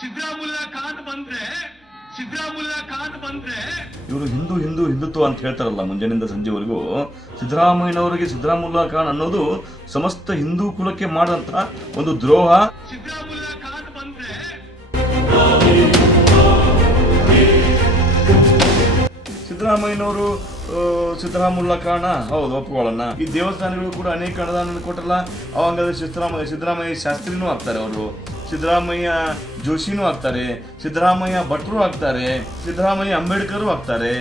ಸಿದ್ದರಾಮುಲ್ಲಾ ಖಾನ್ ಬಂದ್ರೆ ಸಿದ್ದರಾಮುಲ್ಲಾ ಖಾನ್ ಬಂದ್ರೆ ಇವರು ಹಿಂದೂ ಹಿಂದೂ ಹಿಂದುತ್ವ ಅಂತ ಹೇಳ್ತಾರಲ್ಲ ಮುಂಜಾನೆಯಿಂದ ಸಂಜೆವರೆಗೂ. ಸಿದ್ದರಾಮಯ್ಯನವರಿಗೆ ಸಿದ್ದರಾಮುಲ್ಲಾ ಖಾನ್ ಅನ್ನೋದು ಸಮಸ್ತ ಹಿಂದೂ ಕುಲಕ್ಕೆ ಮಾಡಂತ ಒಂದು ದ್ರೋಹ. ಸಿದ್ದರಾಮುಲ್ಲಾ ಖಾನ್ ಬಂದ್ರೆ ಸಿದ್ದರಾಮಯ್ಯನವರು ಸಿದ್ದರಾಮುಲ್ಲ ಸಿದ್ದರಾಮುಲ್ಲಾ ಖಾನ? ಹೌದು ಒಪ್ಕೊಳ್ಳೋಣ. ಈ ದೇವಸ್ಥಾನಗಳು ಕೂಡ ಅನೇಕ ಅನುದಾನ ಕೊಟ್ಟಲ್ಲ ಅವಂಗಾದ್ರೆ ಸಿದ್ದರಾಮಯ್ಯ ಸಿದ್ದರಾಮಯ್ಯ ಶಾಸ್ತ್ರಿನೂ ಆಗ್ತಾರೆ ಅವರು. ಸಿದ್ದರಾಮಯ್ಯ ಜೋಶಿನೂ ಆಗ್ತಾರೆ ಸಿದ್ದರಾಮಯ್ಯ ಭಟ್ರು ಆಗ್ತಾರೆ ಸಿದ್ದರಾಮಯ್ಯ ಅಂಬೇಡ್ಕರು ಆಗ್ತಾರೆ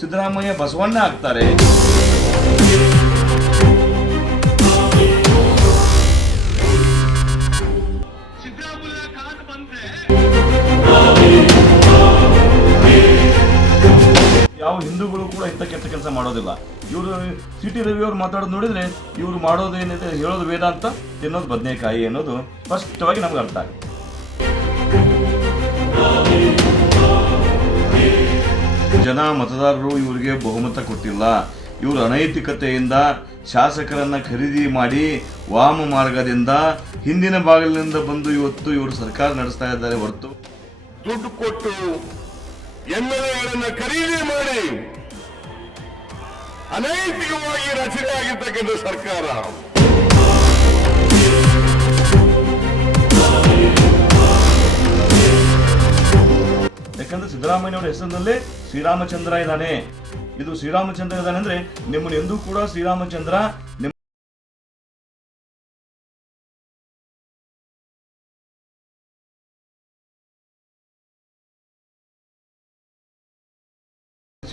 ಸಿದ್ದರಾಮಯ್ಯ ಬಸವಣ್ಣ ಆಗ್ತಾರೆ. ಹಿಂದೂಗಳು ಕೂಡ ಇಂಥ ಕೆಟ್ಟ ಕೆಲಸ ಮಾಡೋದಿಲ್ಲ. ಇವರು ಸಿ ಟಿ ರವಿ ಮಾತಾಡೋದು ನೋಡಿದರೆ ಇವರು ಮಾಡೋದು ಏನಿದೆ ಹೇಳೋದು ವೇದಾಂತ ತಿನ್ನೋದು ಬದನೆಕಾಯಿ ಅನ್ನೋದು ಸ್ಪಷ್ಟವಾಗಿ ನಮ್ಗೆ ಅರ್ಥ ಆಗುತ್ತೆ. ಜನ ಮತದಾರರು ಇವರಿಗೆ ಬಹುಮತ ಕೊಟ್ಟಿಲ್ಲ. ಇವರು ಅನೈತಿಕತೆಯಿಂದ ಶಾಸಕರನ್ನ ಖರೀದಿ ಮಾಡಿ ವಾಮ ಮಾರ್ಗದಿಂದ ಹಿಂದಿನ ಬಾಗಿಲಿನಿಂದ ಬಂದು ಇವತ್ತು ಇವರು ಸರ್ಕಾರ ನಡೆಸ್ತಾ ಇದ್ದಾರೆ ಹೊರತು. ದುಡ್ಡು ಕೊಟ್ಟು ಎಂಎಲ್ಎಗಳನ್ನ ಖರೀದಿ ಮಾಡಿ ಅನೈತಿಕವಾಗಿ ರಚನೆ ಆಗಿರ್ತಕ್ಕಂಥ ಸರ್ಕಾರ. ಯಾಕಂದ್ರೆ ಸಿದ್ದರಾಮಯ್ಯನವರ ಹೆಸರಿನಲ್ಲೇ ಶ್ರೀರಾಮಚಂದ್ರ ಇದ್ದಾನೆ. ಇದು ಶ್ರೀರಾಮಚಂದ್ರ ಇದ್ದಾನೆ ಅಂದ್ರೆ ನಿಮ್ಮನ್ನು ಎಂದೂ ಕೂಡ ಶ್ರೀರಾಮಚಂದ್ರ ನಿಮ್ಮ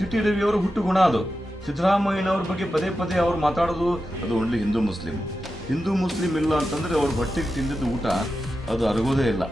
ಸಿಟಿ ರವಿ ಅವರ ಹುಟ್ಟು ಗುಣ ಅದು. ಸಿದ್ದರಾಮಯ್ಯನವ್ರ ಬಗ್ಗೆ ಪದೇ ಪದೇ ಅವ್ರು ಮಾತಾಡೋದು ಅದು only Hindu Muslim. Hindu Muslim ಇಲ್ಲ ಅಂತಂದ್ರೆ ಅವ್ರ ಹೊಟ್ಟೆಗೆ ತಿಂದಿದ್ದು ಊಟ ಅದು ಅರಗೋದೇ ಇಲ್ಲ.